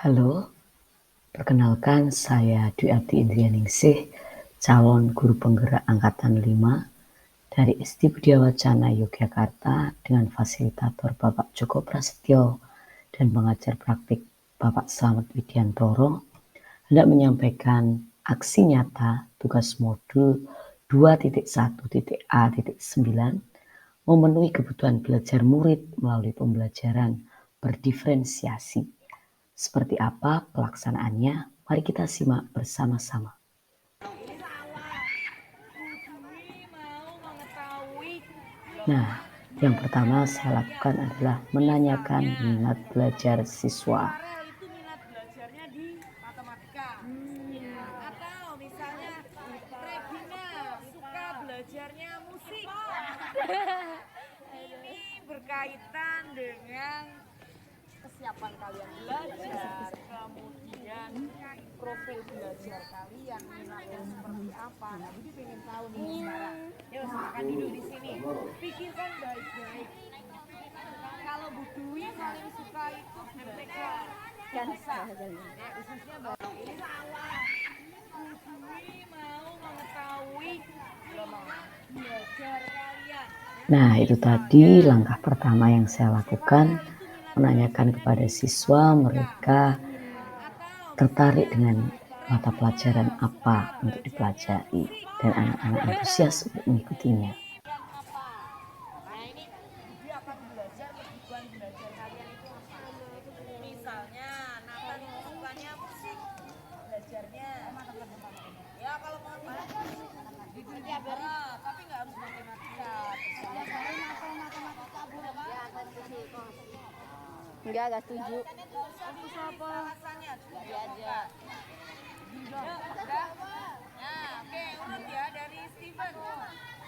Halo, perkenalkan saya Dwi Abdi Indrianingsih, calon guru penggerak Angkatan 5 dari SD Budaya Wacana Yogyakarta dengan fasilitator Bapak Joko Prasetyo dan pengajar praktik Bapak Slamet Widiantoro hendak menyampaikan aksi nyata tugas modul 2.1.A.9 memenuhi kebutuhan belajar murid melalui pembelajaran berdiferensiasi. Seperti apa pelaksanaannya? Mari kita simak bersama-sama. Nah, yang pertama saya lakukan adalah menanyakan minat belajar siswa. Itu minat belajarnya di matematika. Atau misalnya Regina suka belajarnya musik. Ini berkaitan dengan kesiapan kalian belajar, kemudian profil belajar kalian, minatnya seperti apa. Nah, Budi pengen tahu nih sekarang. Yuk, silakan duduk di sini. Pikirkan baik-baik. Kalau Bu Dwi paling suka itu belajar bahasa, khususnya bahasa Inggris. Bu Dwi mau mengetahui belajar kalian. Nah, itu tadi langkah pertama yang saya lakukan, menanyakan kepada siswa mereka tertarik dengan mata pelajaran apa untuk dipelajari dan anak-anak antusias untuk mengikutinya. Nah, ini dia akan belajar kebutuhan belajar kalian itu apa. Misalnya Nathan itu sukanya musik, belajarnya ya kalau mau tapi nggak harus matematika. Enggak setuju. Alasannya dia aja. Nah, oke, urut ya dari Steven.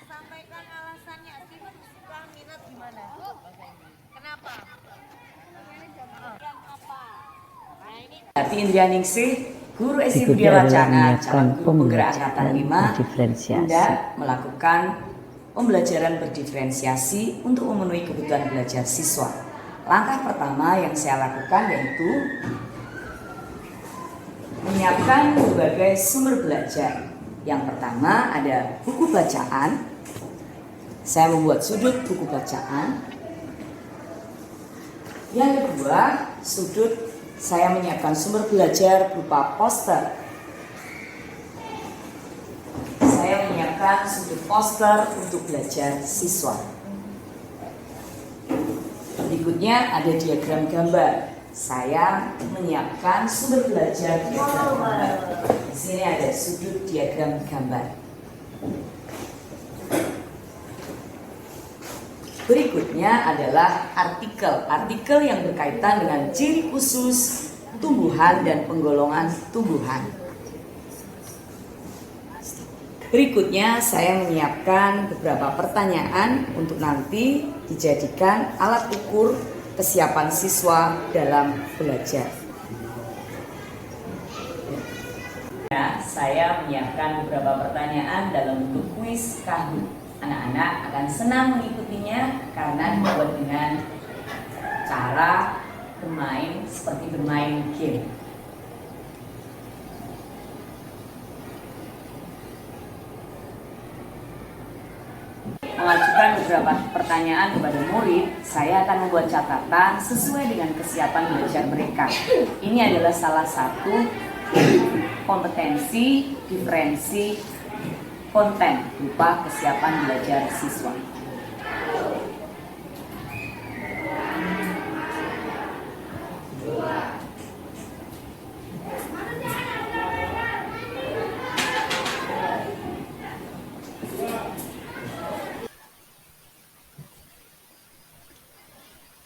Sampaikan alasannya. Steven suka minat gimana? Kenapa? Abdi Indrianingsih, guru SD Berikutnya Budaya adalah Wacana, menyiapkan calon guru penggerak pembelajaran Angkatan 5, berdiferensiasi. hendak melakukan pembelajaran berdiferensiasi untuk memenuhi kebutuhan belajar siswa. Langkah pertama yang saya lakukan yaitu menyiapkan berbagai sumber belajar. Yang pertama ada buku bacaan. Saya membuat sudut buku bacaan. Yang kedua, sudut saya menyiapkan sumber belajar berupa poster. Saya menyiapkan sudut poster untuk belajar siswa. Berikutnya ada diagram gambar. Saya menyiapkan sumber belajar diagram gambar. Di sini ada sudut diagram gambar. Berikutnya adalah artikel yang berkaitan dengan ciri khusus tumbuhan dan penggolongan tumbuhan. Berikutnya saya menyiapkan beberapa pertanyaan untuk nanti dijadikan alat ukur kesiapan siswa dalam belajar. Saya menyiapkan beberapa pertanyaan dalam bentuk kuis Kahoot. Anak-anak akan senang mengikutinya karena dibuat dengan cara bermain seperti bermain game. Mengajukan beberapa pertanyaan kepada murid, saya akan membuat catatan sesuai dengan kesiapan belajar mereka. Ini adalah salah satu kompetensi diferensi konten berupa kesiapan belajar siswa.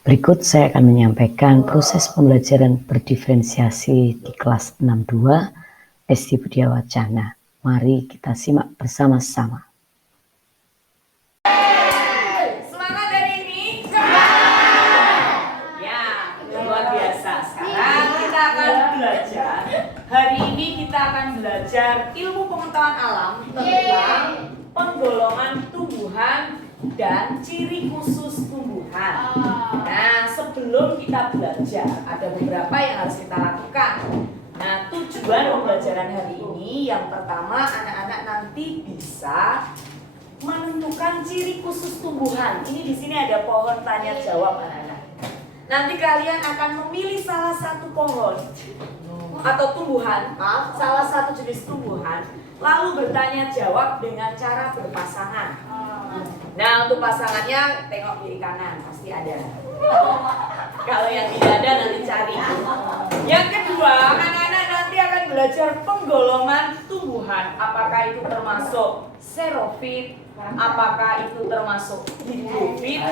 Berikut saya akan menyampaikan proses pembelajaran berdiferensiasi di kelas 62 SD Budaya Wacana. Mari kita simak bersama-sama. Semangat hari ini? Ya, luar biasa. Sekarang kita akan belajar. Hari ini kita akan belajar ilmu pengetahuan alam tentang penggolongan tumbuhan dan ciri khusus tumbuhan. Nah, sebelum sebelum kita belajar, ada beberapa yang harus kita lakukan. Nah, tujuan pembelajaran hari ini yang pertama, anak-anak nanti bisa menentukan ciri khusus tumbuhan. Ini di sini ada pohon tanya jawab anak-anak. Nanti kalian akan memilih salah satu pohon atau tumbuhan, salah satu jenis tumbuhan, lalu bertanya jawab dengan cara berpasangan. Nah, untuk pasangannya tengok kiri kanan, pasti ada. Kalau yang tidak ada nanti cari. Yang kedua, anak-anak nanti akan belajar penggolongan tumbuhan. Apakah itu termasuk xerophyte, apakah itu termasuk hydrophyte.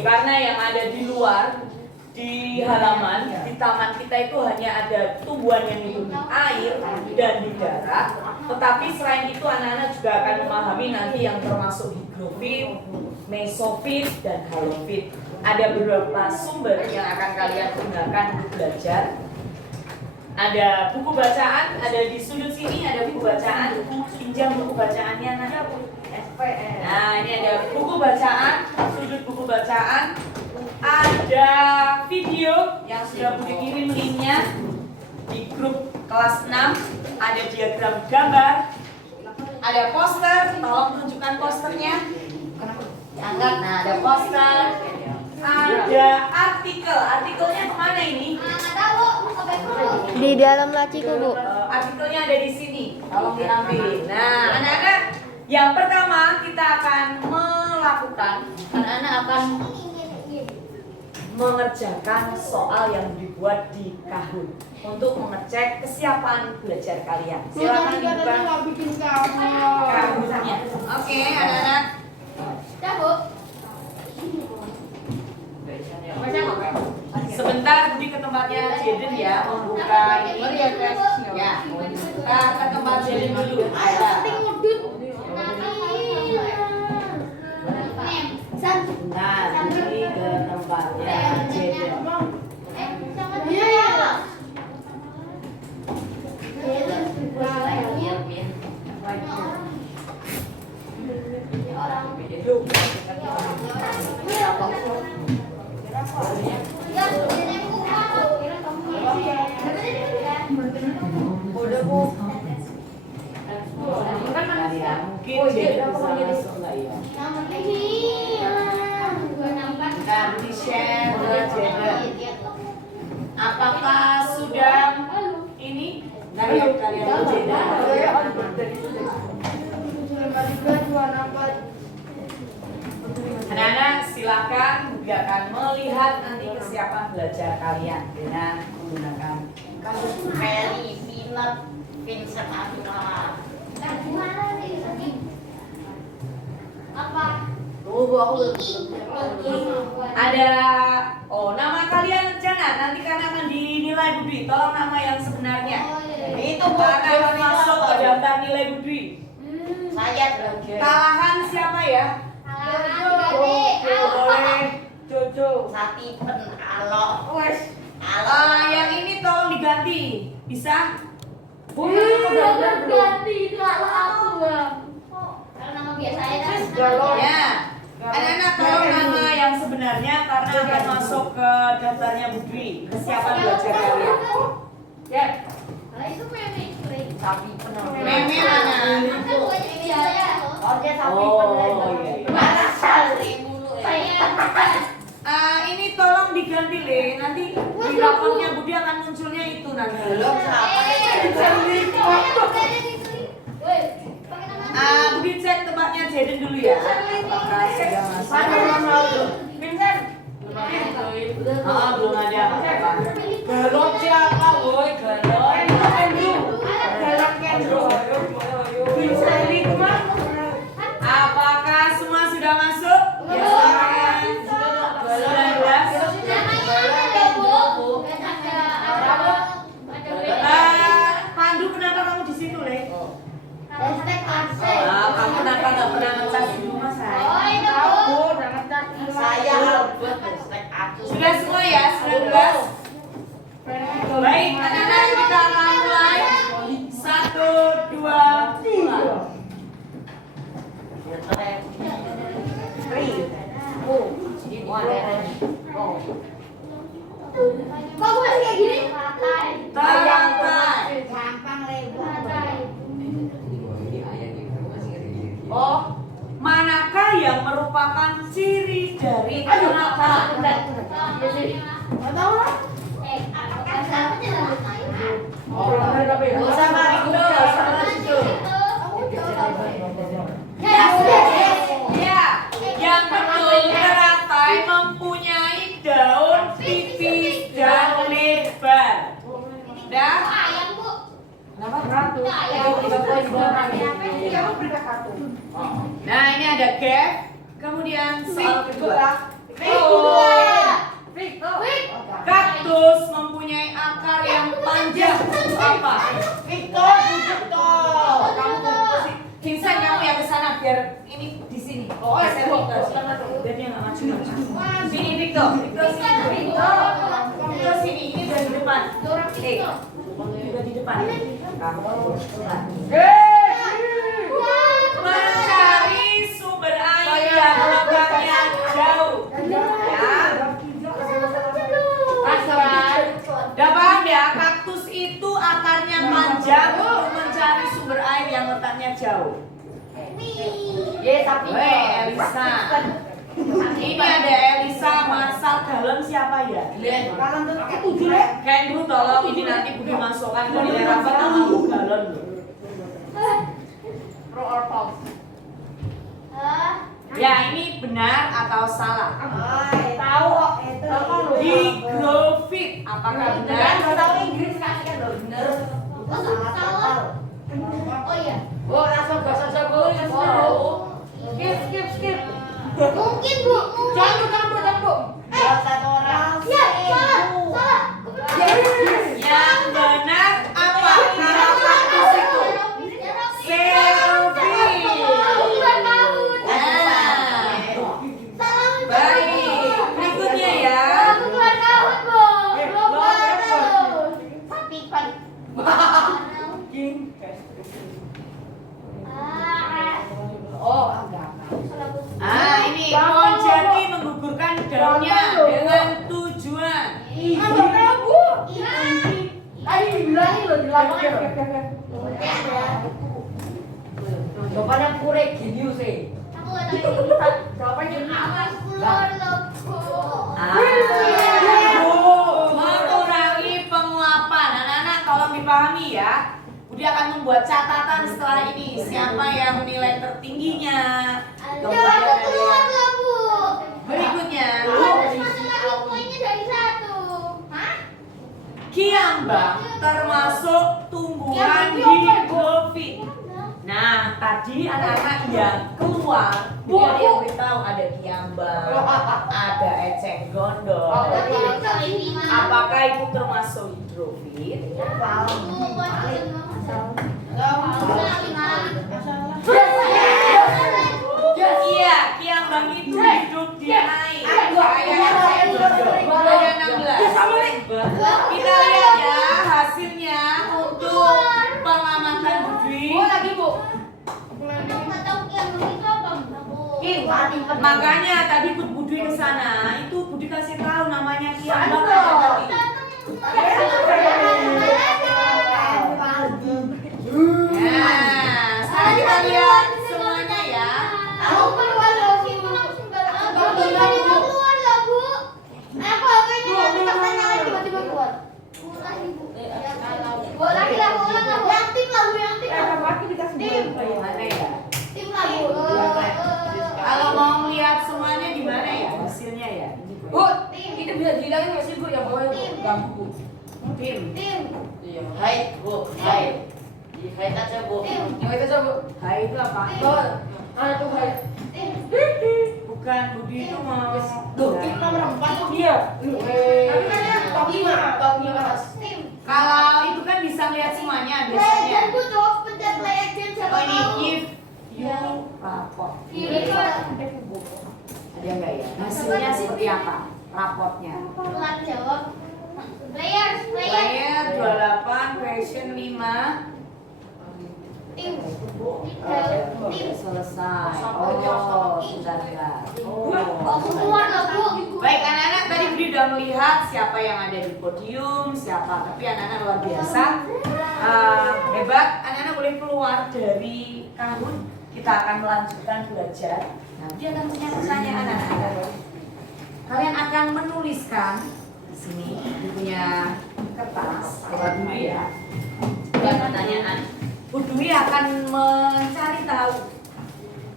Karena yang ada di luar, di halaman, di taman kita itu hanya ada tumbuhan yang hidup di air dan di darat. Tetapi selain itu anak-anak juga akan memahami nanti yang termasuk hydrophyte, mesophyte, dan halophyte. Ada beberapa sumber yang akan kalian gunakan untuk belajar. Ada buku bacaan, ada di sudut sini ada buku bacaan. Pinjam buku bacaannya nah. Nah, ini ada buku bacaan, sudut buku bacaan. Ada video yang sudah Budi kirim linknya di grup kelas 6. Ada diagram gambar, ada poster, tolong tunjukkan posternya. Angkat, nah ada poster, ada artikel, artikelnya kemana ini? Di dalam laciku, Bu. Artikelnya ada di sini, tolong diambil. Nah, anak-anak, yang pertama kita akan melakukan, anak-anak akan mengerjakan soal yang dibuat di Kahoot untuk mengecek kesiapan belajar kalian. Silakan dibuka Kahoot-nya. Oke, anak-anak. Sebentar Budi ke tempatnya Jaden ya, membuka ini. Ya, kita ke tempat Jaden dulu. Nah, ini ke tempatnya Jaden. Mungkin Jaden bisa masuk nggak ya? Nah, di share ke Jaden. Apakah sudah ini? Nah, yang kalian Jaden. Anak-anak silakan Budi akan melihat nanti kesiapan belajar kalian dengan menggunakan Mary, Peanut, Vincent, Abdullah. Apa? ada nama kalian jangan nanti kan akan dinilai Budi. Tolong nama yang sebenarnya. Itu karena akan masuk ke daftar nilai Budi. Saya Kalahan siapa ya? Boleh Jojo. Satipen, Alok. Yang ini tolong diganti. Bisa? Ganti itu aku, Bang. Kalau nama biasanya kan Ya. Anak-anak tolong nama yang sebenarnya karena akan masuk ke daftarnya Budi. Kesiapan belajar kalian. Ya. Kalau itu meme kering. Satipen. Meme mana? Kan bukannya ini saya. Oh, dia Satipen. Iya. Ini tolong diganti Le. Nanti di raportnya Budi akan munculnya itu nanti. Belum siapa? Budi cek tempatnya Jaden dulu ya. Apakah sudah masuk? Vincent. Belum ada. Belum siapa, boy? Apakah semua sudah masuk? Ya. 19. Pandu kenapa kamu di situ, Le? Kamu kenapa nggak pernah ngecas di rumah saya? Saya Albert, aku. Sudah semua ya, 19. Baik, anak-anak kita akan mulai. 1, 2, 3. Kok gue masih kayak gini? Teratai. Gampang lebar. Oh, manakah yang merupakan ciri dari teratai? Enggak tahu lah. Apakah sama tidak? Enggak usah mari Google, sama situ. Ya, yang betul teratai mempunyai daun tipis dan lebar. Dah? Ayam, Bu. Kenapa? Ayam. Nah, ini ada gap. Kemudian soal kedua. Kaktus mempunyai akar yang panjang. Apa? Victor, bujuk toh. Kamu tunggu sih. Vincent, kamu yang kesana biar ini di sini. Oh, saya Victor. Biar dia nggak maju-maju. Sini Victor. Victor sini. Victor sini. Ini dari depan. Juga di depan. Mencari sumber air yang letaknya jauh. Ya. Udah paham ya? Kaktus itu akarnya panjang untuk mencari sumber air yang letaknya jauh. Tapi Elisa. Ini ada Elisa, Masal, Galem siapa ya? Kendru tolong ini nanti Budi masukkan ke nilai rapat sama Bu Galem loh. True or false? Ya ini benar atau salah? Tahu kok itu. Hygrophit, apakah benar? Tahu Inggris kasih kan loh, bener. Salah. Oh iya. Bu, langsung bahasa Jawa. Skip. Mungkin, Bu. Campur. Satu orang. Ya, salah. Yang benar apa? Nama kaktus itu? Xerophyll. Baik, berikutnya ya. Oh, enggak. Ini pohon jati menggugurkan daunnya dengan tujuan. Jawabannya kurek gini sih. Jawabannya Mengurangi penguapan. Anak-anak tolong dipahami ya. Budi akan membuat catatan setelah ini. Siapa yang nilai tertingginya. Kemudian ada berikutnya. Kiambang termasuk tumbuhan hygrophit. Nah, tadi anak-anak yang keluar, dia yang beritahu ada kiambang, ada eceng gondok. Apakah itu termasuk hygrophit? Iya, kiambang itu hidup di air. Kayak eceng gondok. Ada 16. Kita lihat ya hasilnya untuk pengamatan Budi. Makanya tadi ikut Budi ke sana, itu Budi kasih tahu namanya kiambang ada tadi. Nah, sekarang kita lihat semuanya ya. Mana ya? Kalau mau lihat semuanya gimana ya hasilnya ya? Bu, itu bisa dihilangin nggak sih Bu yang bawah itu ganggu Bu? Tim. Iya, hai Bu, hai. Di hai aja Bu. Yang itu aja Bu. Hai itu apa? Itu hai. Bukan Budi itu mau. Tuh, tim nomor 4 tuh dia. Tapi kan dia top 5 Mas. Kalau itu kan bisa lihat semuanya biasanya. Oh ini give you raport. Ada nggak ya? Hasilnya seperti apa? Raportnya. Player 28, question 5. Selesai. Oh, sudah. Baik anak-anak, tadi Budi udah sudah melihat siapa yang ada di podium, siapa. Tapi anak-anak luar biasa, hebat. Anak-anak boleh keluar dari kahut. Kita akan melanjutkan belajar. Nanti akan punya pertanyaan anak-anak. Kalian akan menuliskan di sini di punya kertas, buat dulu ya. Buat pertanyaan. Bu Dwi akan mencari tahu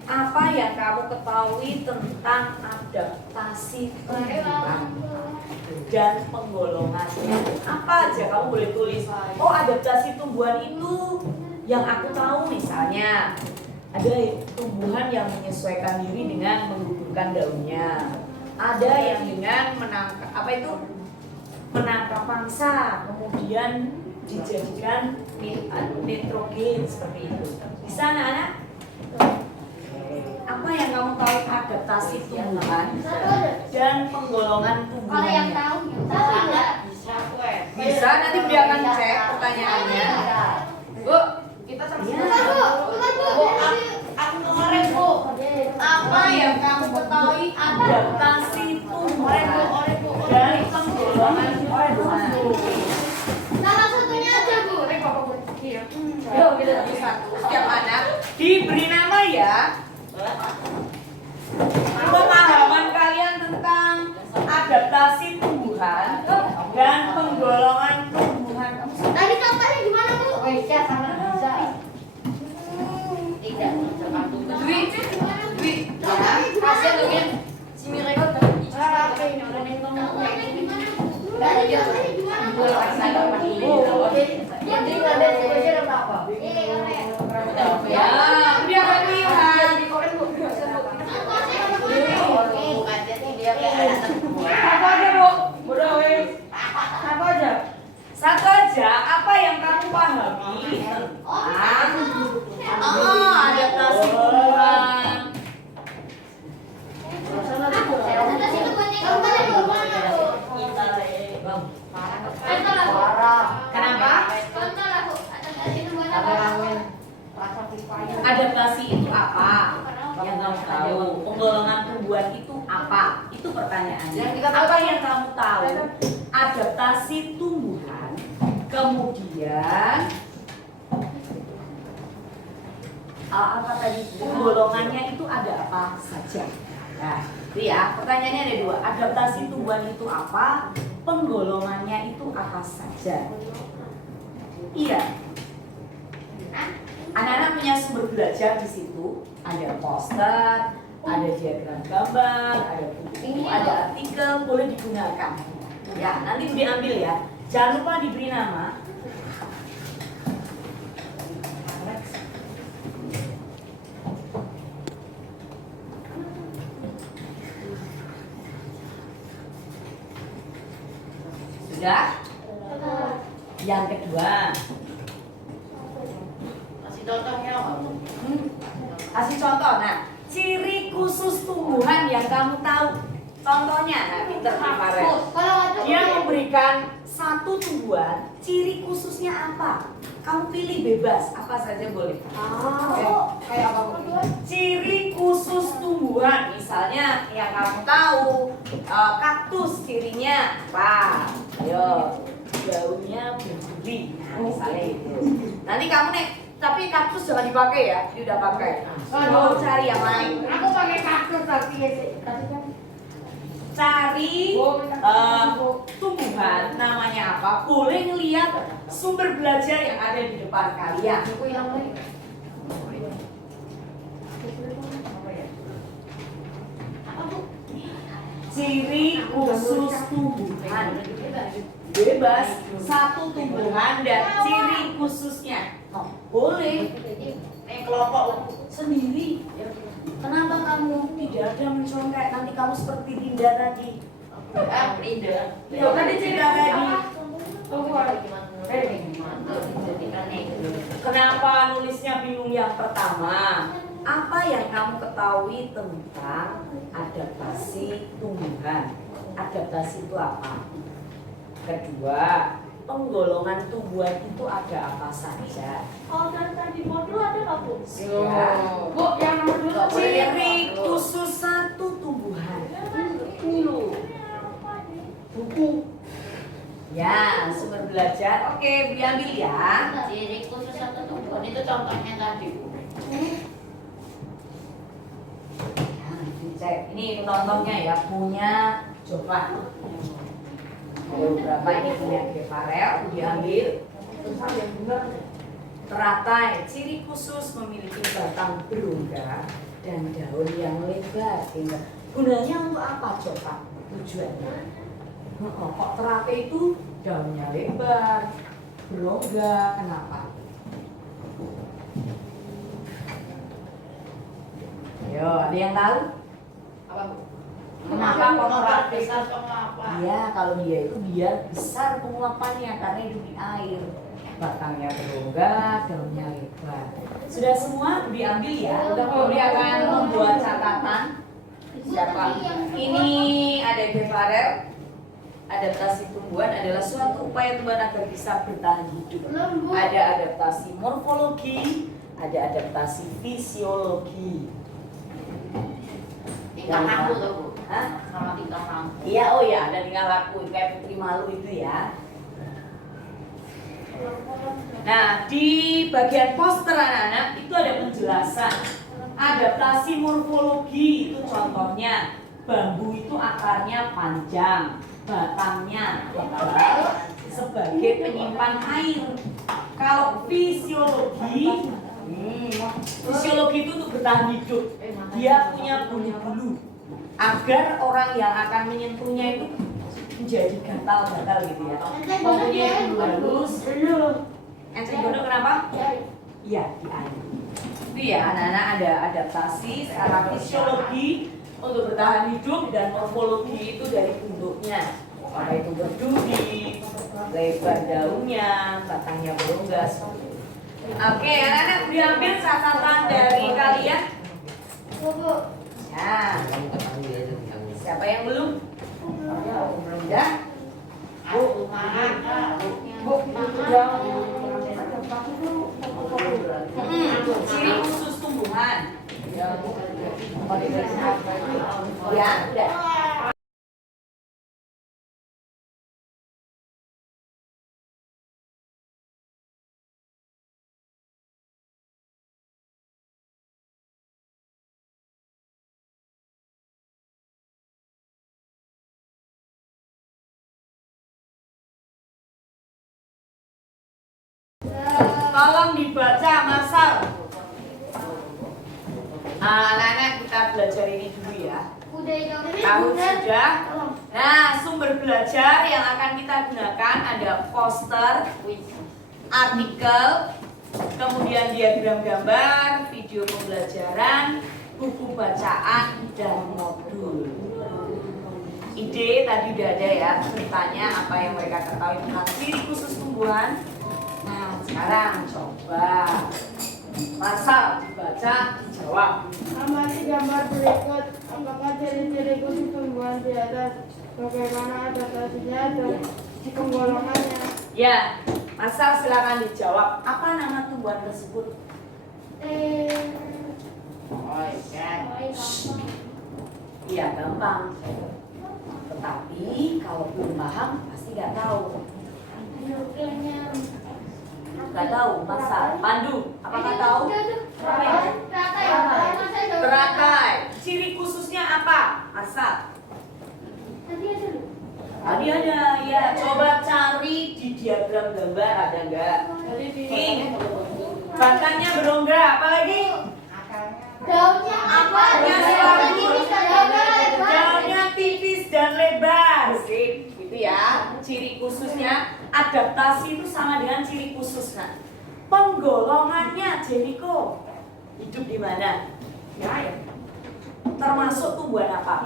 apa yang kamu ketahui tentang adaptasi tumbuhan dan penggolongannya. Apa aja kamu boleh tulis. Oh, adaptasi tumbuhan itu yang aku tahu misalnya ada tumbuhan yang menyesuaikan diri dengan menggugurkan daunnya. Ada yang dengan menangkap pangsa, kemudian dijadikan nitrogen seperti itu. Bisa anak-anak? Apa yang kamu tahu adaptasi tumbuhan dan penggolongan Kalau yang tumbuhannya? tahu ada. Bisa, nanti dia akan cek pertanyaannya. Bu, Kita sama ya. Bu, aku kemarin Bu. Apa yang kamu ketahui adaptasi tumbuhan dan penggolongan tumbuhan? Salah satunya aja, Bu. Yuk kita satu. Setiap anak diberi nama ya. Pemahaman kalian tentang adaptasi tumbuhan dan penggolongan tumbuhan. Tadi contohnya gimana, Bu? Bisa sangat bisa. Tidak. Dwi, Hasil mungkin si Mireko tadi. Contohnya gimana, Bu? Tadi contohnya gimana, Bu? Yang tinggal dari spesial apa? Ya, dia akan lihat. Apa aja Bu? Udah wes. Apa aja? Satu aja, apa yang kamu pahami tentang adaptasi tumbuhan? Adaptasi tumbuhannya contohnya gimana, Bu? Contoh lah, Bu. Kenapa? Contoh lah, Bu. Adaptasi tumbuhan apa? Adaptasi itu apa? Yang kamu tahu. Penggolongan tumbuhan itu apa? Itu pertanyaannya. Apa yang kamu tahu? Adaptasi tumbuhan. Kemudian apa tadi? Penggolongannya itu ada apa saja? Nah, itu ya. Pertanyaannya ada dua. Adaptasi tumbuhan itu apa? Penggolongannya itu apa saja? Iya. Anak-anak punya sumber belajar di situ. Ada poster, ada diagram gambar, ada buku, ada artikel, boleh digunakan. Ya, nanti diambil ya. Jangan lupa diberi nama. Sudah? Yang kedua, Kasih contohnya. kasih contoh. Nah, ciri khusus tumbuhan yang kamu tahu. Contohnya, nah pinter kemarin. Dia memberikan satu tumbuhan, ciri khususnya apa? Kamu pilih bebas, apa saja boleh. Kayak apa Bu? Ciri khusus tumbuhan, misalnya yang kamu tahu, kaktus cirinya apa? Ayo, daunnya berduri, nah, misalnya itu. Nanti kamu nih, tapi kaktus jangan dipakai ya, ini udah pakai. Kamu cari yang lain. Aku pakai kaktus tapi Cari tumbuhan namanya apa? Boleh ngeliat sumber belajar yang ada di depan kalian. Buku yang lain. Ciri khusus tumbuhan. Bebas satu tumbuhan dan ciri khususnya. Boleh kelompok sendiri. Kenapa kamu tidak ada mencontek? Nanti kamu seperti Dinda tadi. Dinda. Ya tadi cerita tadi. Kenapa nulisnya bingung yang pertama? Apa yang kamu ketahui tentang adaptasi tumbuhan? Adaptasi itu apa? Kedua, penggolongan tumbuhan itu ada apa saja? Oh, dan tadi modul ada nggak, Bu? Ya. Bu, yang nomor dua. Ciri khusus satu tumbuhan. Ini loh. Buku belajar. Oke, diambil ya. Ciri khusus satu tumbuhan itu contohnya tadi, Bu. Nah, dicek. Ini contohnya ya, punya coklat. Ada beberapa ini punya Gevarel, diambil. Teratai, ciri khusus memiliki batang berongga dan daun yang lebar. Gunanya untuk apa coklat? Tujuannya? Kok teratai itu daunnya lebar, berongga, kenapa? Ayo, ada yang tahu? Apa, Bu? Kenapa kok teratai? besar penguapan? Iya, kalau dia itu biar besar penguapannya karena hidup di air. Batangnya berongga, daunnya lebar. Sudah semua diambil ya. Udah Febri akan membuat catatan. Siapa? Ini ada Gevarel. Adaptasi tumbuhan adalah suatu upaya tumbuhan agar bisa bertahan hidup. Ada adaptasi morfologi, ada adaptasi fisiologi. Tingkah laku tuh, Bu. Hah? Sama tingkah laku. Iya, oh ya, ada tingkah laku kayak putri malu itu ya. Nah, di bagian poster anak-anak itu ada penjelasan adaptasi morfologi. Itu contohnya bambu itu akarnya panjang, batangnya tebal sebagai penyimpan air. Kalau fisiologi, fisiologi itu untuk bertahan hidup. Dia punya bulu-bulu agar orang yang akan menyentuhnya itu menjadi gatal-gatal gitu ya. Mempunyai bulu halus. Ente bodoh kenapa? Iya, di air. Itu ya anak-anak ada adaptasi secara fisiologi untuk bertahan hidup dan morfologi itu dari bentuknya. Apa itu berduri, lebar daunnya, batangnya berongga. Oke, anak-anak diambil catatan dari kalian. Ya. Siapa yang belum? Belum ya? Bu, ciri khusus tumbuhan. Ya, udah. Tolong dibaca masal. Anak-anak kita belajar ini dulu ya. Tahu sudah? Nah, sumber belajar yang akan kita gunakan ada poster, artikel, kemudian diagram gambar, video pembelajaran, buku bacaan, dan modul. Ide tadi udah ada ya, ceritanya apa yang mereka ketahui tentang ciri khusus tumbuhan. Nah, sekarang coba masal dibaca, dijawab. Amati gambar berikut, apakah ciri-ciri khusus tumbuhan di atas, bagaimana adaptasinya dan penggolongannya. Ya, masal silakan dijawab. Apa nama tumbuhan tersebut? Iya, gampang. Tetapi kalau belum paham pasti nggak tahu. Nggak tahu, masal. Pandu, apakah tahu? Teratai. Ciri khususnya apa? Asal. Tadi ada, ya. Coba cari di diagram gambar, ada nggak? Ini batangnya berongga, apa lagi? Daunnya tipis dan lebar. Sip, gitu ya. Ciri khususnya adaptasi itu sama dengan ciri khusus. Nah, penggolongannya Jeniko hidup di mana? Ya. Termasuk tumbuhan apa?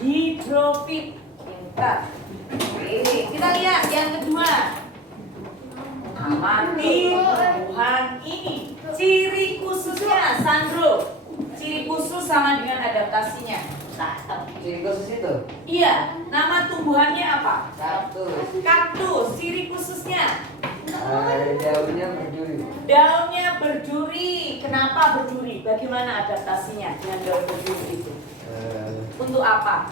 Hidrofit. Pintar. Oke, kita lihat yang kedua. Amati tumbuhan ini. Ciri khususnya, Sandro. Ciri khusus sama dengan adaptasinya. Ciri khusus itu? Iya, nama tumbuhannya apa? Kaktus. Kaktus. Ciri khususnya? Daunnya berduri. Daunnya berduri. Kenapa berduri? Bagaimana adaptasinya dengan daun berduri itu? Untuk apa?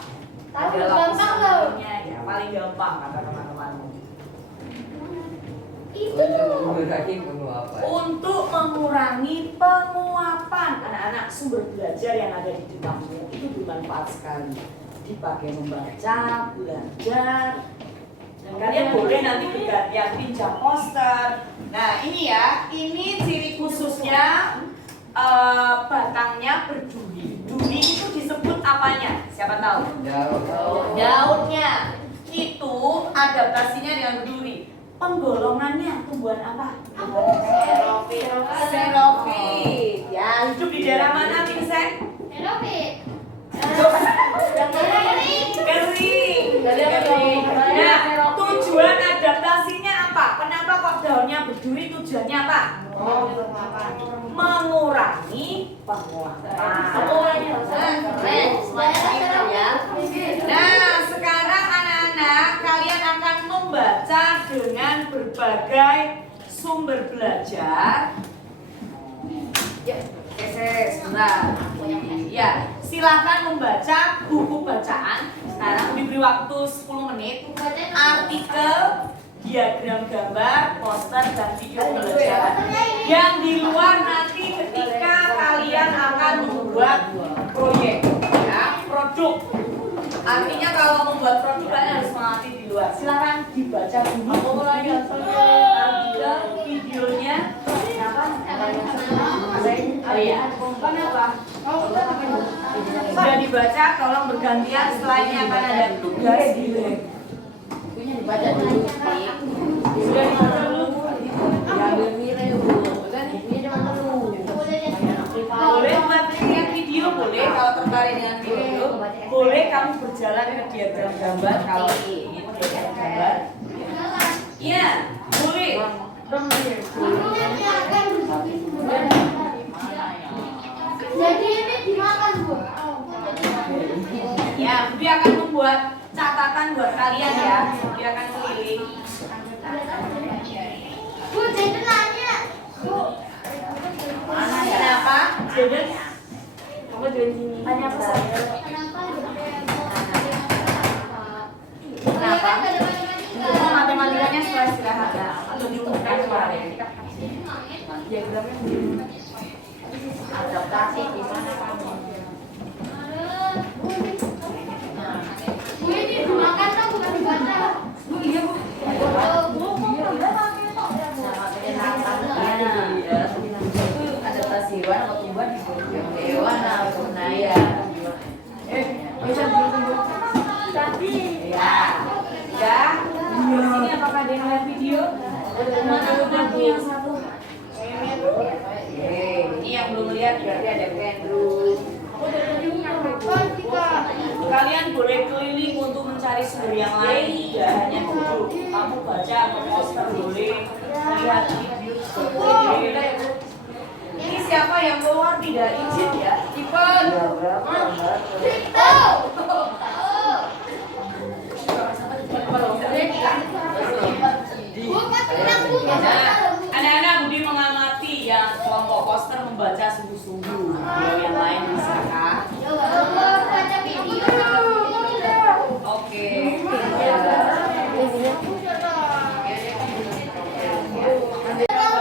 Adalah usahanya ya paling gampang kata teman-temanmu. Untuk mengurangi penguapan anak-anak, sumber belajar yang ada di depanmu itu bermanfaat sekali. Dipakai membaca, belajar, dan kalian boleh nanti bergantian pinjam poster. Nah ini ya, ini ciri khususnya batangnya berduri. Duri itu disebut apanya? Siapa tahu? Daunnya. Itu adaptasinya dengan berduri. Penggolongannya tumbuhan apa? Xerophyt. Ya, hidup di daerah mana, Vincent? Kering. Nah, tujuan adaptasinya apa? Kenapa kok daunnya berduri? Tujuannya apa? Mengurangi penguapan. Nah, sekarang anak-anak kalian akan membaca dengan berbagai sumber belajar. Sebentar. Ya, silakan membaca buku bacaan. Sekarang diberi waktu 10 menit. Artikel, diagram gambar, poster, dan video pembelajaran. Yang di luar nanti ketika kalian akan membuat proyek, ya, produk. Artinya kalau membuat produk kalian harus mengerti di luar. Silakan dibaca dulu. Artikel, videonya. Oh iya. Sudah dibaca, tolong bergantian. Setelah ini akan ada tugas di lab. Dibaca dulu. Sudah dibaca dulu. Boleh buat lihat video, boleh kalau tertarik dengan video. Boleh kamu berjalan ke diagram gambar kalau ingin diagram gambar. Iya, boleh. Jadi ini dimakan, Bu. Ya, Budi akan membuat catatan buat kalian ya. Budi akan keliling. Bu, jadi nanya. Bu. Kenapa? Jaden? Kamu join sini. Tanya apa saja? Kenapa? Oh, matematikanya setelah istirahat ya. Atau diumumkan suaranya. Diagramnya Adaptasi di mana kamu? Bu, ini dimakan kan bukan dibaca. Bu, iya Bu. Itu adaptasi hewan atau tumbuhan? Hewan atau naya? Bisa dulu. Tapi ya. Ya. Ini apakah ada yang lihat video? Mana lagi yang satu? Ini yang belum lihat berarti ada Kendru. Kalian boleh keliling untuk mencari sumber yang lain, tidak hanya duduk. Kamu baca poster boleh, lihat video boleh. Ini siapa yang keluar tidak izin ya? Ipan. Nah, anak-anak Budi mengamati yang kelompok poster membaca sungguh-sungguh. Kalau yang lain bisa kan? Baca video. Oke.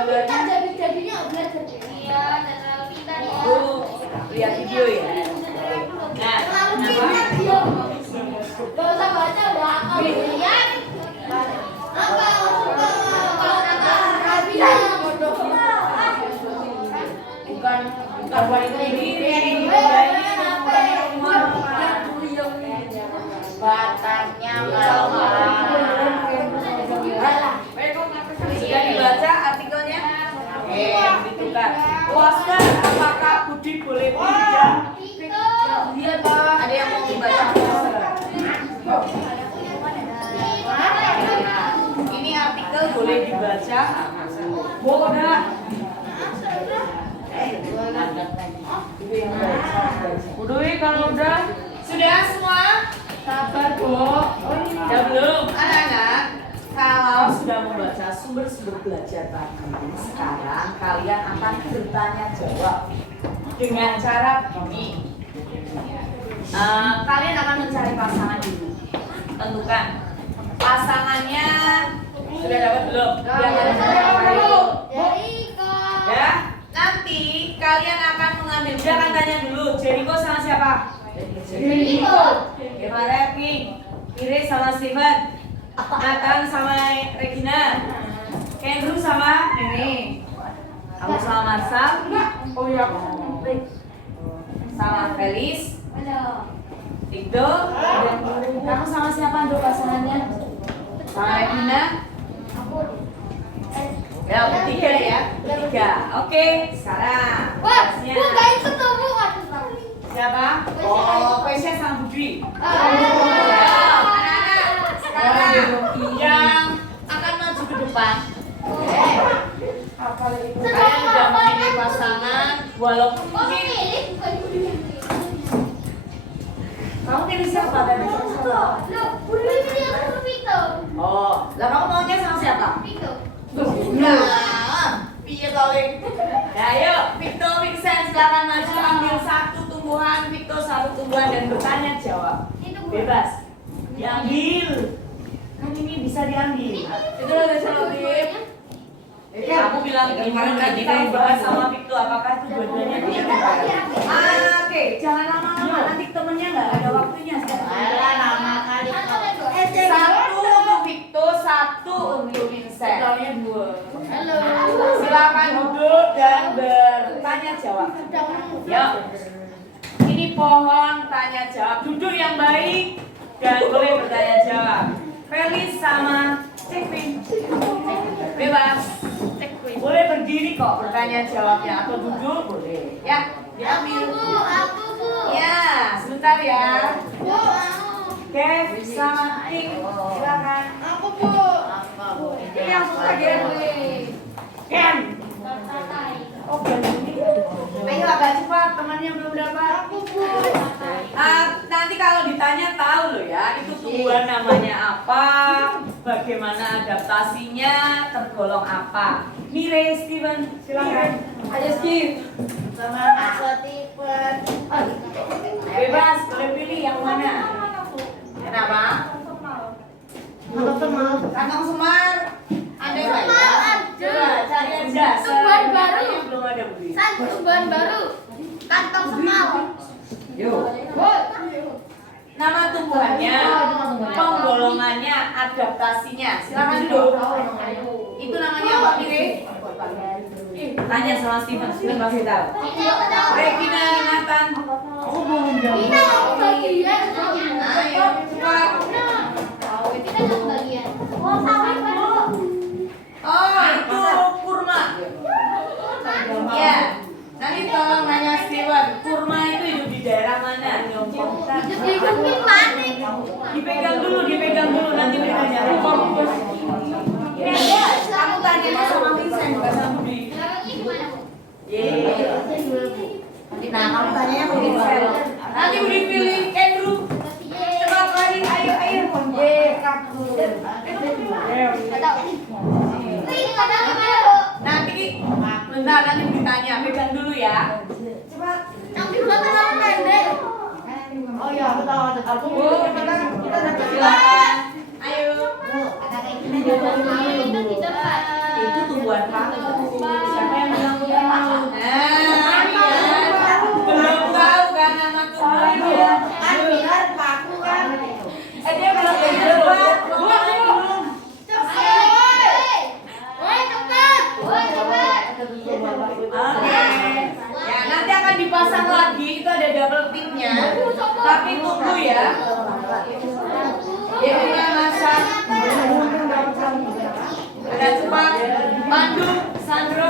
Kita jadi-jadinya belajar. Iya, dan kita Bu, lihat video ya. Nah, kenapa? Gak usah baca, udah hafal. Lihat. Bukan buat diri. Batangnya malah. Sudah dibaca artikelnya? Ditukar. Poster, apakah Budi boleh pinjam? Ada yang mau membaca poster? Ini artikel boleh dibaca? Boleh. Udah kalau udah. Sudah semua? Sabar Bu. Ya belum. Anak-anak, kalau sudah membaca sumber-sumber belajar tadi, sekarang kalian akan bertanya jawab dengan cara begini. Kalian akan mencari pasangan dulu. Tentukan pasangannya Sudah dapat belum? Jericho. Ya, nanti kalian akan mengambil. Dia akan tanya dulu. Jericho sama siapa? Jericho. Eva Repi, Iris sama Steven, Nathan sama Regina, Kendru sama Nene, aku sama Marsal, Oh iya. sama Felis, Halo. Dikdo, dan kamu sama siapa dulu pasangannya? Sama Regina. Ya, bertiga ya, bertiga. Oke, sekarang Wah, tugasnya Bu, gak ikut tuh, Bu. Aduh, tahu. siapa? Oh, Kesha sama Budri. Anak-anak, Sekarang yang akan maju ke depan. Kalian udah memilih pasangan, walaupun Oh, mungkin milih bukan milih. kamu pilih siapa? Dan Loh, ini aku Vito. Oh, lah kamu maunya sama siapa? Vito. Nah, piye kali? Ya, ayo, Victor, Vincent, silakan maju ambil satu tumbuhan, Victor satu tumbuhan dan bertanya jawab. Itu Bu. Bebas. Diambil. Kan ini bisa diambil. Itu udah selesai. Aku bilang gimana nanti kamu bahas sama Victor apakah itu dua-duanya dia? Oke, jangan lama-lama nanti temennya nggak ada waktunya sekarang. Satu untuk Victor, satu untuk Vincent. Halo. Silakan duduk dan bertanya jawab. Yuk. Ini pohon tanya jawab. Duduk yang baik dan boleh bertanya jawab. Felis sama Cekvin. Bebas. Boleh berdiri kok bertanya jawabnya atau duduk boleh. Ya, diambil. Aku, Bu. Ya, sebentar ya. Bu, aku. Kev sama Ing, silakan. Aku Bu. Ini yang suka dia. Ken. Oh, ini. Ayo agak cepat, temannya belum dapat. Aku Bu. Nanti kalau ditanya tahu loh ya, itu tumbuhan namanya apa, bagaimana adaptasinya, tergolong apa. Mire, Steven, silakan. Ayo Steve. Sama aku Steven. Bebas, boleh pilih yang mana. Kenapa? Aku Kemal. Kantong semar. Ada nggak ya? Semar ada. Coba cari aja. Tumbuhan baru. Yang belum ada beli. Satu tumbuhan baru. Kantong semal. Yuk. Nama tumbuhannya, penggolongannya, adaptasinya. Silakan duduk. Itu namanya apa, Mire? Tanya sama Steven, Steven pasti tahu. Ini aku tahu. Regina, Nathan. Ini aku bagian. Ayo, cepat. Kita nggak bagian. Oh, sama baru. Oh, itu kurma. Ya. Nanti tolong nanya Steven, kurma itu hidup di daerah mana? Hidup di bukit mana? Dipegang dulu, nanti ditanya. Ya, kamu tanya sama Vincent, bukan sama Budi. Belakangnya di mana, Bu? Nah, kamu tanya ke Vincent. Nanti Budi pilih Andrew. Cepat lagi, ayo. Nggak tahu. Ini nggak tahu gimana, Bu? Nanti, bentar, nanti ditanya. Pegang dulu ya. Cepat. Tapi buat orang pendek. Oh iya, aku tahu. Aku Bu. Silakan. Ayo. Itu di depan. Itu tumbuhan paku. Siapa yang bilang tahu? Nah, iya. Belum tahu kan nama tumbuhannya. Biar paku kan. Dia belum jawab. Belum. Woi, cepat. Woi, cepat. Oke. Ya, nanti akan dipasang lagi. Itu ada double tipnya. Tapi tunggu ya. Ya, kita masak. Ada cepat. Pandu, Sandro.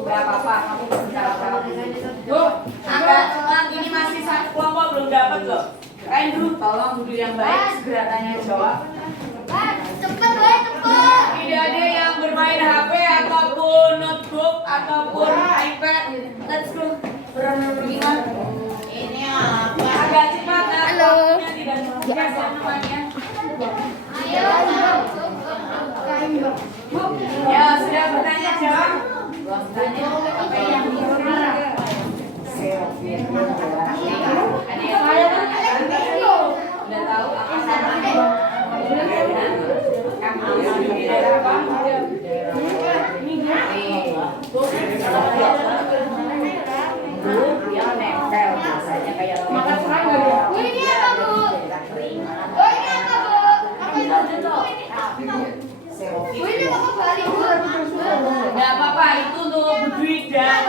Gak apa-apa, kamu berbicara. Bu, agak cepat. Ini masih satu kelompok belum dapat loh. Andrew, tolong duduk yang baik. Segera tanya jawab. Cepat, woi, cepat. Tidak ada yang bermain HP ataupun notebook ataupun iPad. Let's go. Berapa? Ini apa? Agak cepat. Halo. Waktunya tidak biasa namanya. Ayo. Ya, sudah bertanya jawab. Tanya apa yang ada yang udah tahu Makan serangga dia. Bu, ini apa, Bu? Bu, ini apa, Bu? Apa itu? Bu, ini apa Bali, Bu? Nggak apa-apa, itu untuk berduit dan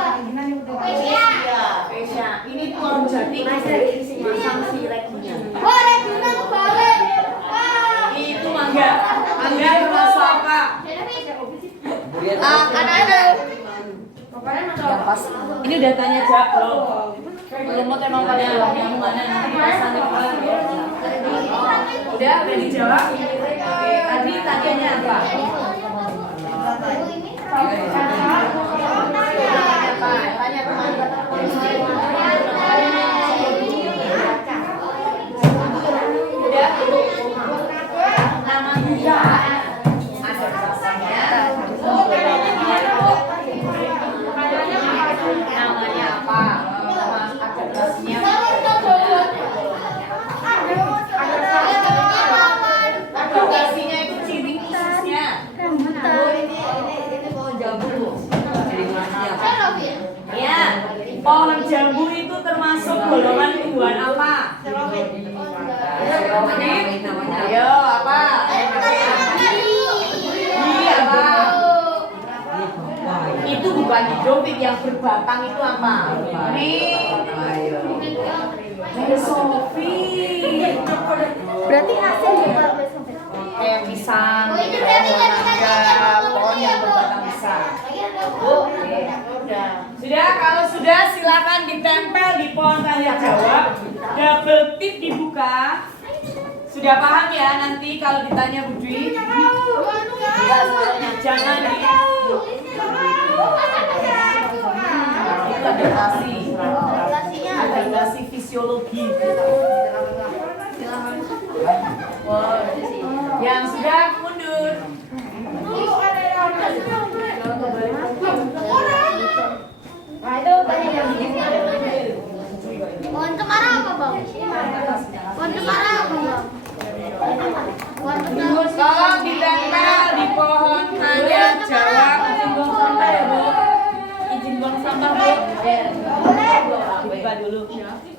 Pesha. Ini tuang jati sanksi regulnya. Oh, Regina kebalik. Itu mangga. Mangga termasuk apa? Anak-anak. Yang pas. Ini udah tanya jawab belum? Belum mau emang kalian yang mana nanti pasangan pulang ya. Udah dijawab. Oke, tadi tanyanya apa? Tanya teman. Udah. Nama dia ada rasanya. Namanya apa? Ada rasanya. Adaptasinya itu ciri khususnya. Ya, pohon jambu itu termasuk golongan tumbuhan apa? Ayo, apa? Iya, apa? Itu bukan hidrotik, yang berbatang itu apa? Ini Sofi. Berarti hasil juga Kayak pisang, Oh, ini berarti nggak bisa pohon yang berbatang pisang. Sudah, kalau sudah silakan ditempel di pohon tanya jawab. Double tip dibuka. Sudah paham ya nanti kalau ditanya Bu Dwi? Jangan di adaptasi fisiologi. Yang sudah mundur. Nah, itu tadi yang pohon cemara apa, Bang? Pohon cemara apa, Bang? Pohon cemara. Tolong ditempel di pohon tanya jawab. Izin buang sampah, Bu. Buka dulu.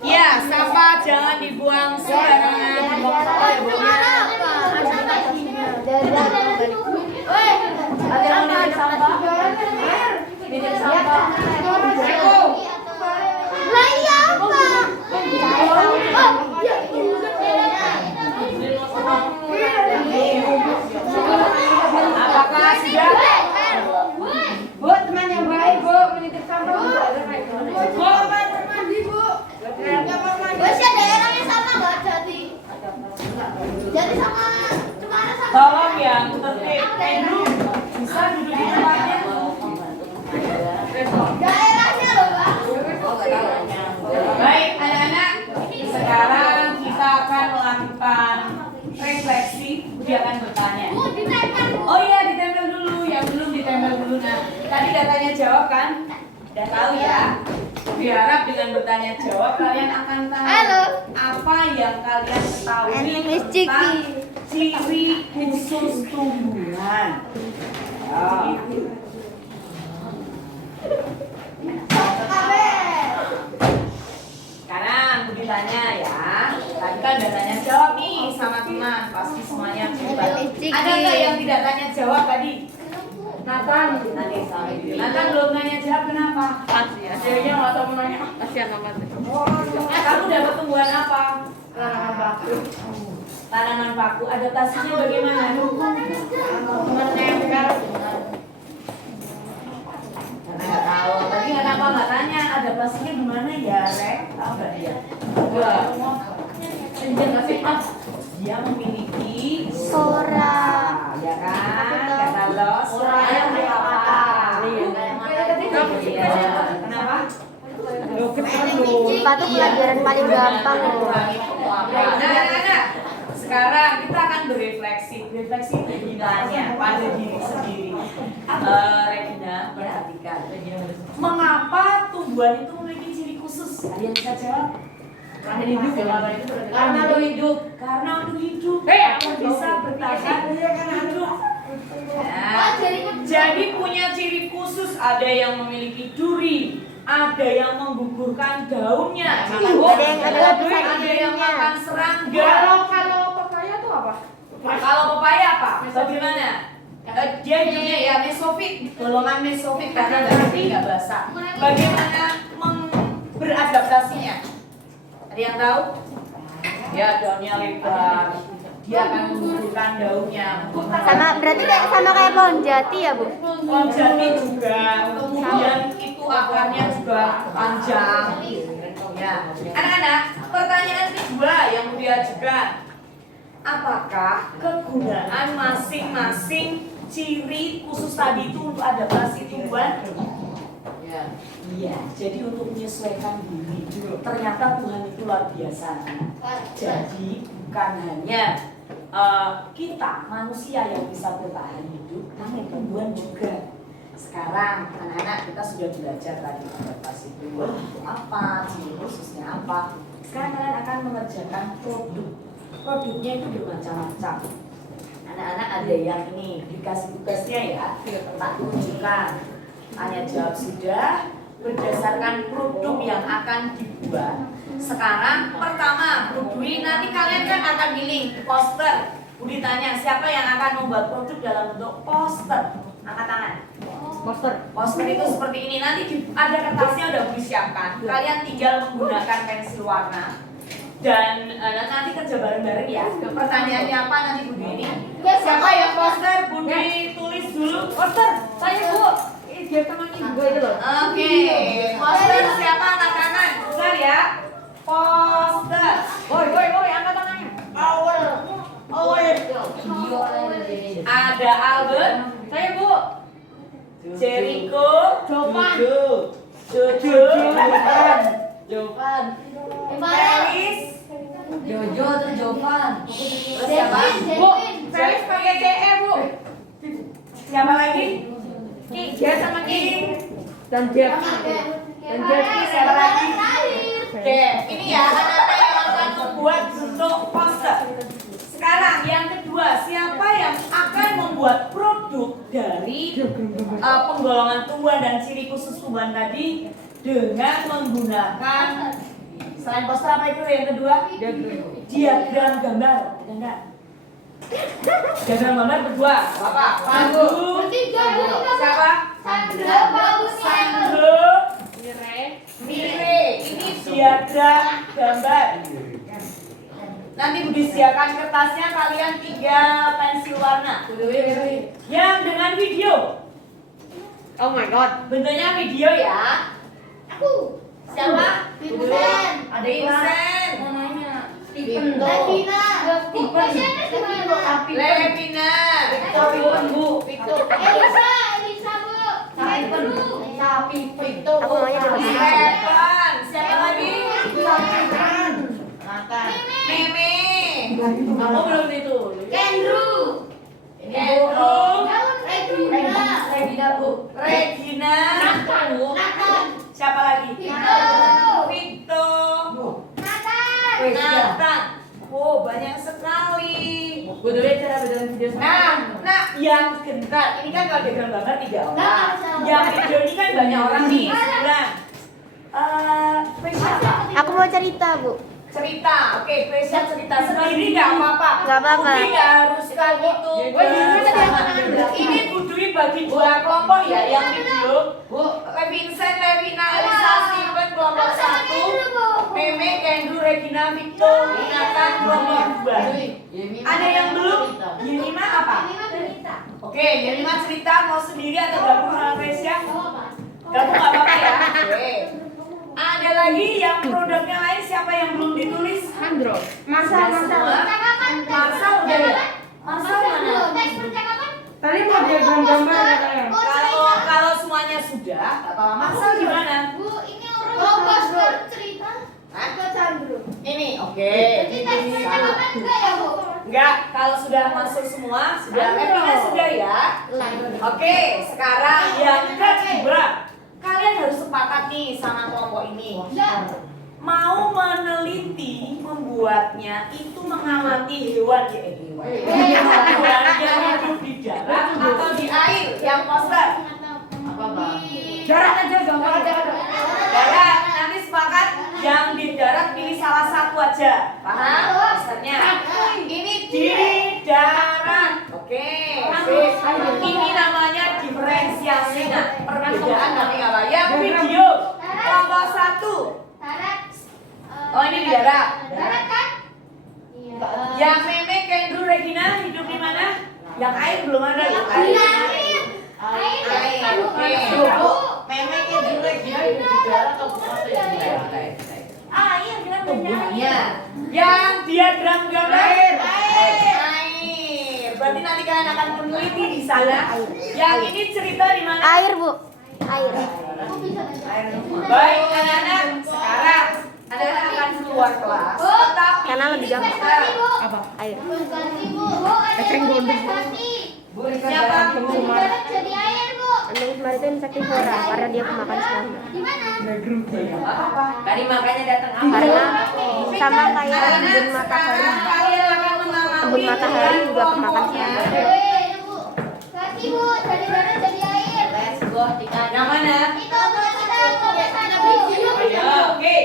Ya, sampah jangan dibuang sembarangan. Pohon cemara apa? Woi, Ada yang mau nitip sampah? Nitip sampah. lah iya apa? Apakah sudah? Bu, teman yang baik, Bu, menitip sampah. Bu, mandi, Bu. Bosnya daerahnya sama nggak jadi? Jadi sama cemara sama. Tolong yang tertib. Duduk. Bisa duduk di tempatnya. Daerahnya loh, Pak. Baik, anak-anak. Sekarang kita akan melakukan refleksi. Dia akan bertanya. Bu, ditempel, Bu. Oh iya, ditempel dulu. Yang belum ditempel dulu. Nah, tadi udah tanya jawab kan? Udah tahu ya? Diharap dengan bertanya jawab kalian akan tahu Halo. apa yang kalian ketahui Miss tentang Ciki. ciri khusus tumbuhan. Ya. Sekarang Budi tanya ya. Tadi kan udah tanya jawab nih sama teman. Pasti semuanya hebat. Ada nggak yang tidak tanya jawab tadi? Nathan belum nanya jawab, kenapa? Dia nggak tahu mau nanya. Kasihan amat. Kamu dapat tumbuhan apa? Tanaman baku. Tanaman paku. Adaptasinya bagaimana? Menempel. Karena nggak tahu. Tadi kenapa nggak tanya adaptasinya gimana ya, Rek? Tahu nggak dia? Dia memiliki Sora. ya kan? Kata lo, Sora yang yang apa? Kenapa? IPA tuh pelajaran paling gampang loh. Nah, sekarang kita akan berefleksi. Refleksi itu ditanya pada diri sendiri. Regina, perhatikan. Mengapa tumbuhan itu memiliki ciri khusus? Kalian bisa jawab? Karena hidup ya, karena untuk hidup. Karena untuk hidup. Bisa bertahan hidup. Nah, jadi punya ciri khusus. Ada yang memiliki duri, ada yang menggugurkan daunnya. Ada yang makan serangga. Kalau pepaya tuh apa? Kalau pepaya apa? Bagaimana? Dia hidupnya ya mesofit, golongan mesofit karena nggak basah. Bagaimana beradaptasinya? Ada yang tahu? Ya, daunnya lebar. Dia akan menggugurkan daunnya. Berarti sama kayak pohon jati ya, Bu? Pohon jati juga. Kemudian itu akarnya juga panjang. Ya, anak-anak, pertanyaan kedua yang mau diajukan. Apakah kegunaan masing-masing ciri khusus tadi itu untuk adaptasi tumbuhan? Iya, jadi untuk menyesuaikan diri. Ternyata Tuhan itu luar biasa. Jadi bukan hanya kita manusia yang bisa bertahan hidup, tapi tumbuhan juga. Sekarang anak-anak kita sudah belajar tadi adaptasi tumbuhan itu apa, ciri khususnya apa. Sekarang kalian akan mengerjakan produk. Produknya itu bermacam-macam. Anak-anak ada yang ini dikasih tugasnya ya, tak tunjukkan. Tanya jawab sudah berdasarkan produk yang akan dibuat. Sekarang pertama, Bu Dwi, nanti kalian kan akan pilih poster. Bu ditanya siapa yang akan membuat produk dalam bentuk poster. Angkat tangan. Poster itu seperti ini. Nanti ada kertasnya udah Bu siapkan. Kalian tinggal menggunakan pensil warna. Dan nanti kerja bareng-bareng ya. Pertanyaannya apa nanti Bu Dwi ini? Siapa yang poster? Bu Dwi tulis dulu. Poster. Saya Bu. Dia teman ibu itu loh. Oke, poster siapa angkat tangan? Bentar ya. Poster. Woi, angkat tangannya. Ada Albert, Saya Bu. Jericho, Jovan. Jojo, Jovan. Felis, Jojo terus Jovan. terus siapa? Bu, Felis pakai CE, Bu. Siapa lagi? Dia sama King. Dan dia Siapa lagi? Oke, ini ya anak-anak yang akan membuat bentuk poster. Sekarang yang kedua, siapa yang akan membuat produk dari penggolongan tumbuhan dan ciri khusus tumbuhan tadi dengan menggunakan selain poster apa itu yang kedua? Diagram gambar. Ada enggak? Diagram gambar berdua. Bapak, Pandu, siapa? Sandro, Mire. Ini diagram gambar. Nanti Budi siapkan kertasnya, kalian 3 pensil warna. Yang dengan video. Oh my god. Bentuknya video ya. Siapa? Vincent. Ada Vincent. Levina. Aku maunya di Stefan. Siapa lagi? Meme. Aku belum itu. Andrew. Regina. Siapa lagi? Vito. Nathan. Oh, banyak sekali. Nah, yang gentar. Ini kan kalau diagram gambar 3 orang. Yang video ini kan banyak orang nih. 9. Siapa? Aku mau cerita, Bu. Cerita, oke, Krisya cerita sendiri nggak apa-apa. Nggak apa-apa. Budi nggak harus gitu. Ini Bu Dwi bagi 2 kelompok ya, yang video. Vincent, Levina, Elisa, Steven kelompok 1. Meme, Kendru, Regina, Victor, Nathan kelompok 2. Ada yang belum? Yenima apa? Oke, Yenima cerita mau sendiri atau gabung sama Krisya? Gabung nggak apa-apa ya. Oke. Ada lagi yang produknya lain, siapa yang belum ditulis? Sandro. Marcel udah ya? Marcel mana? tadi mau diagram gambar katanya. Kalau semuanya sudah, nggak apa-apa. Marcel gimana? Ini, oke. Enggak, kalau sudah masuk semua, sudah Levina sudah ya. Oke, sekarang yang kedua. Kalian harus sepakat nih sama kelompok ini. Mau meneliti, membuatnya itu mengamati hewan hewan yang hidup di darat atau di air yang poster. Jarak aja gambar aja. aja. Paham? Misalnya ini di darat. Oke. Sip. Ini namanya diferensiasi. Nah, perbedaan nanti apa? Yang video kelompok 1. Darat. Oh, ini di darat. Darat kan? Iya. Yang Meme, Kendru, Regina hidup di mana? Yang air belum ada loh. Air. Air. Oke. Meme, Kendru, Regina hidup di darat atau bukan? Air kan tumbuhannya. Yang diagram gambar air. Berarti nanti kalian akan meneliti di sana. Yang ini cerita di mana? Air, Bu. Air. Baik anak-anak, sekarang anak-anak akan keluar kelas. Tetapi Karena lebih gampang. apa? Air. Eceng gondok. Siapa? Jadi air, Bu. Anak kemarin itu insektivora karena dia pemakan serangga. Di mana? Tadi makanya datang Karena sama kayak embun matahari. Kalian akan mengalami Embun matahari juga pemakan serangga. Bu. Kaki, Bu. Dari darat jadi air. yang mana? Itu kita Ayo, oke.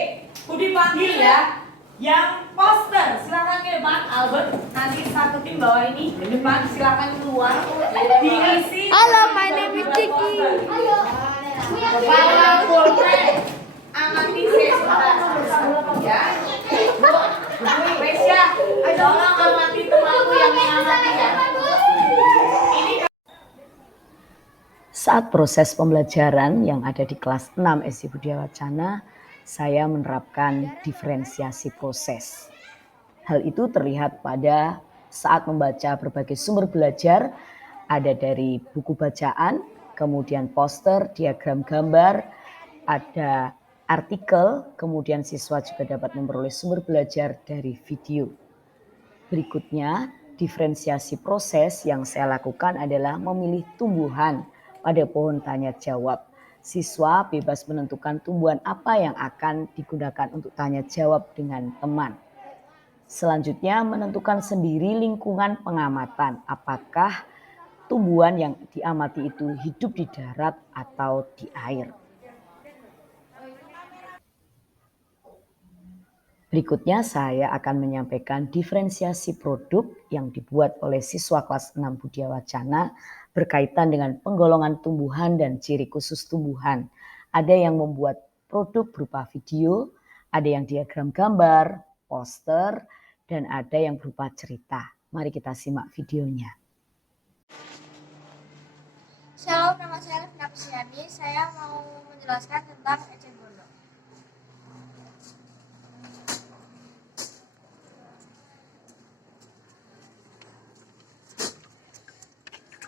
Budi panggil ya. Yang poster, silakan ke depan. Albert, nanti satu tim bawa ini ke depan. Silakan keluar. Diisi. Halo, my name is Ciki. Ayo. Para polres amati sebentar. Ya. Bu, Resya, tolong amati temanku yang mengamati ya. Ini Saat proses pembelajaran yang ada di kelas 6 SD Budaya Wacana, saya menerapkan diferensiasi proses. Hal itu terlihat pada saat membaca berbagai sumber belajar, ada dari buku bacaan, kemudian poster, diagram gambar, ada artikel, kemudian siswa juga dapat memperoleh sumber belajar dari video. Berikutnya, diferensiasi proses yang saya lakukan adalah memilih tumbuhan pada pohon tanya jawab. Siswa bebas menentukan tumbuhan apa yang akan digunakan untuk tanya jawab dengan teman. Selanjutnya menentukan sendiri lingkungan pengamatan. Apakah tumbuhan yang diamati itu hidup di darat atau di air. Berikutnya saya akan menyampaikan diferensiasi produk yang dibuat oleh siswa kelas 6 Budaya Wacana berkaitan dengan penggolongan tumbuhan dan ciri khusus tumbuhan. Ada yang membuat produk berupa video, ada yang diagram gambar, poster, dan ada yang berupa cerita. Mari kita simak videonya. Shalom, nama saya Rifna Pesiani. Saya mau menjelaskan tentang eceng gondok.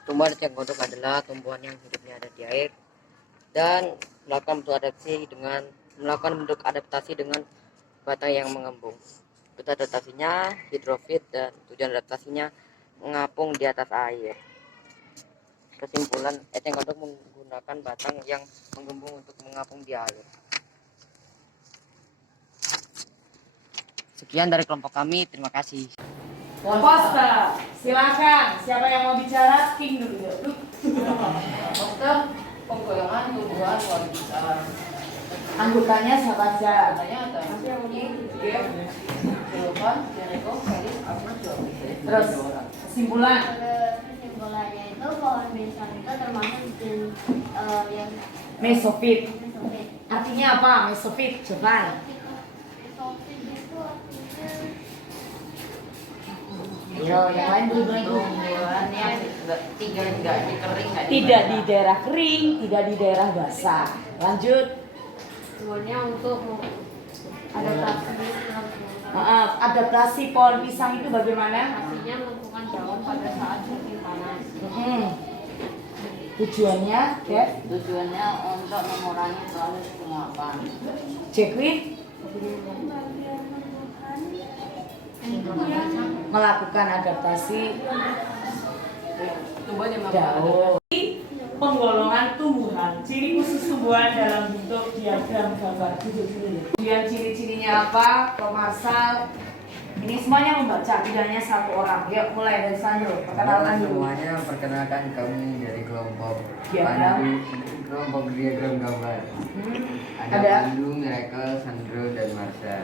Tumbuhan eceng gondok adalah tumbuhan yang hidupnya ada di air dan melakukan bentuk adaptasi dengan batang yang mengembung. Bentuk adaptasinya hidrofit dan tujuan adaptasinya mengapung di atas air. Kesimpulan, eceng gondok menggunakan batang yang mengembung untuk mengapung di air. Sekian dari kelompok kami, terima kasih. Poster, silakan. Siapa yang mau bicara? King dulu. Poster penggolongan tumbuhan luar biasa. Anggotanya siapa aja? Katanya ada Dewan, Jericho, Felix, Abner, Jovi. Terus kesimpulan. Kesimpulannya itu pohon besan itu termasuk yang Mesofit. mesofit. Artinya apa? Mesofit. Coba. Mesofit itu artinya Yo, yang lain belum lagi. Tumbuhan yang tidak dikering, Tidak di daerah kering, tidak di daerah basah. Lanjut. Semuanya untuk adaptasi Maaf, adaptasi pohon pisang itu bagaimana? artinya melumpuhkan daun pada saat musim panas. Tujuannya, ya? tujuannya untuk mengurangi proses penguapan. Jacqueline melakukan adaptasi Tumbuhan yang daun. Penggolongan tumbuhan, ciri khusus tumbuhan dalam bentuk diagram gambar. Kemudian ciri-cirinya apa? Komarsal. Ini semuanya membaca, tidak hanya satu orang. Yuk mulai dari Sandro, perkenalan dulu. Semuanya, perkenalkan kami dari kelompok Diagram. kelompok diagram gambar. Ada? Pandu, Miracle, Sandro, dan Marsha.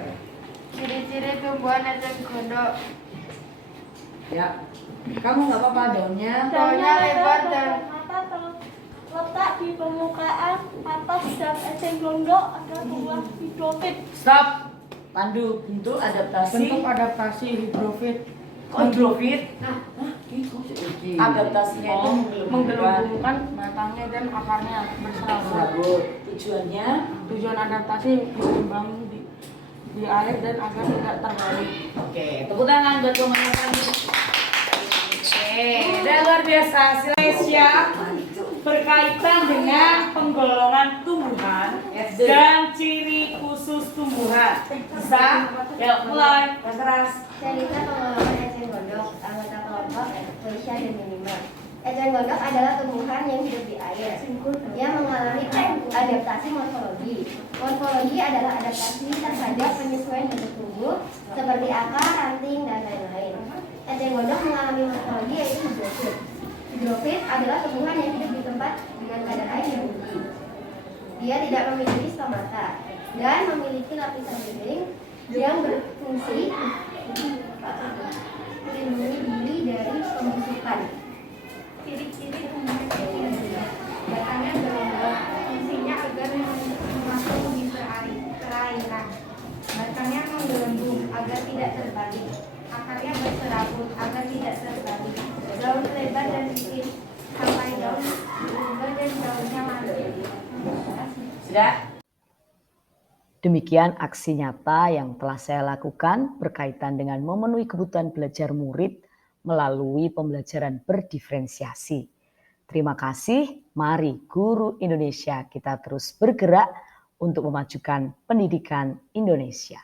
ciri-ciri Ciri-ciri tumbuhan eceng gondok. Ya, kamu nggak apa-apa daunnya. Daunnya lebar dan letak di permukaan atas dan eceng gondok ada buah hidrofit. Stop. Pandu bentuk adaptasi. bentuk adaptasi hidrofit. Hidrofit. Iki. Adaptasinya itu Menggelembungkan batangnya dan akarnya berserabut. serabut. Tujuannya Tujuan adaptasi berkembang di air dan agar tidak terbalik. oke, tepuk tangan buat komandan tadi. Oke, dan luar biasa. Silesia berkaitan dengan penggolongan tumbuhan dan ciri khusus tumbuhan. Bisa? Ya, mulai. Keras. Cerita penggolongan eceng gondok, anggota kelompok Equasia dan Minimal. Eceng gondok adalah tumbuhan yang hidup di air. Ia mengalami adaptasi morfologi. Morfologi adalah adaptasi terhadap penyesuaian bentuk tubuh seperti akar, ranting, dan lain-lain. Eceng gondok mengalami morfologi yaitu hidrofit. Hidrofit adalah tumbuhan yang hidup di tempat dengan kadar air yang tinggi. Dia tidak memiliki stomata dan memiliki lapisan dinding yang berfungsi melindungi diri dari pembusukan. Ciri-ciri tumbuhan eceng gondok. Batangnya berombak, fungsinya agar masuk di perairan. Batangnya menggelembung agar tidak terbalik. Akarnya berserabut agar tidak terbalik. Daun lebar dan tipis sampai daun lebar dan daunnya lancip. Sudah? Demikian aksi nyata yang telah saya lakukan berkaitan dengan memenuhi kebutuhan belajar murid melalui pembelajaran berdiferensiasi. Terima kasih, mari guru Indonesia kita terus bergerak untuk memajukan pendidikan Indonesia.